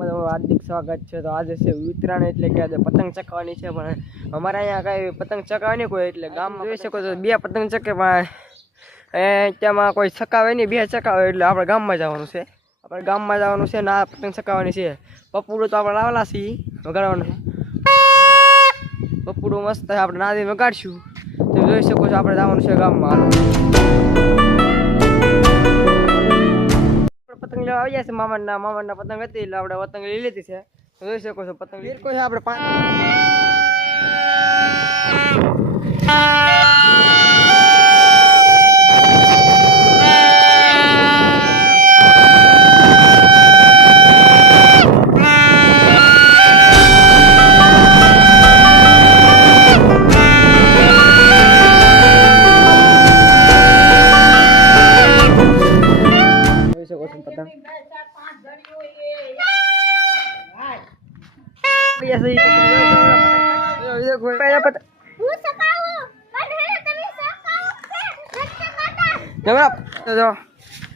हार्दिक स्वागत है। तो आज से उत्तरायण એટલે કે આજે પતંગ ચકાવવાની છે, પણ અમારા અહીંયા કઈ પતંગ ચકાવવાની કોઈ એટલે ગામમાં જોઈ શકો છો બે પતંગ ચકે, પણ ત્યાંમાં કોઈ ચકાવે નહીં, બે ચકાવે એટલે આપણે ગામમાં જવાનું છે. આપણે ગામમાં જવાનું છે ને આ પતંગ ચકાવવાની છે. પપુડું તો આપણે લાવેલા છીએ વગાડવાનું છે. પપુડું મસ્ત આપણે નાદી વગાડશું તો જોઈ શકો છો. આપણે જવાનું છે ગામમાં. પતંગ લેવા આવી જાય છે. મામાના પતંગ હતી એટલે આપણે પતંગ લઈ લીધી છે. જોઈ શકો છો પતંગ વીર કોઈ આપણે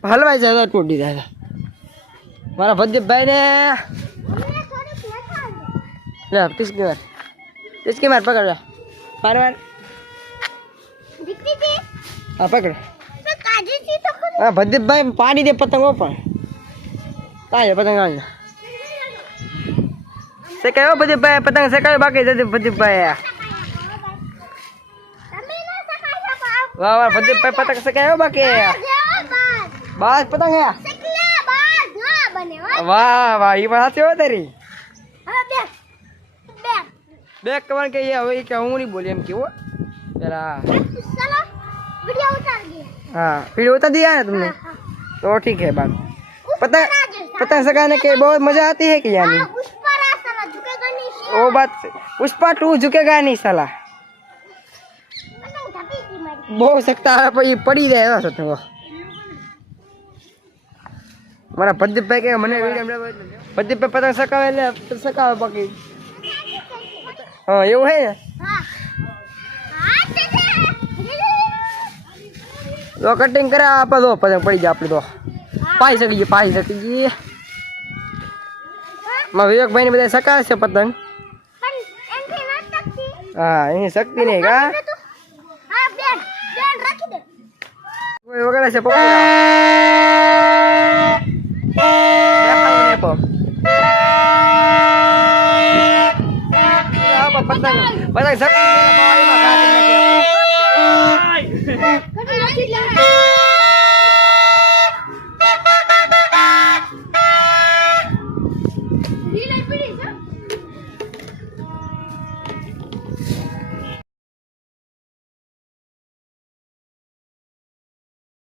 હલવાઈ જાય તૂટી જાય. મારા ભદ્દીપભાઈ ને તિસકી માર પકડ વાર હા પકડ. હા ભદ્દીપભાઈ પાડી દે પતંગો પણ કાંઈ પતંગ આવે શેકાયો ભદ્દીપભાઈ પતંગ શેકાયો બાકી ભદ્દીપભાઈ. વાહ વાહ ભદ્દીપભાઈ પતંગ શેકાયો બાકી બસ પતંગ હે. વાહ વાહ એ વાત સાચી હોય તારી. બે કવર કે હવે કે હું નહીં બોલી એમ કેવું પેલા. हाँ वीडियो उतार दिया है तुमने तो ठीक है बात. पतंग सगाने के बहुत मजा आती है कि यानी वो बात. पुष्पा 2 झुकेगा नहीं साला. बहुत सकता है पर ये पड़ी रहेगा सच वो. મારા ભદ્દીપભાઈ કે મને ભદ્દીપભાઈ પતંગ સકાવે એટલે સકાવે બાકી. હા એવું હે ને. તો કટિંગ કરે આપણે તો પતંગ પડી જાય. આપણે તો પાઈ શકીએ મારા વિવેકભાઈ ને બધા સકાવે છે પતંગ. હા એની શક્તિ નહીં કા કોઈ વગેરે છે પતંગ પતંગ શક્તિ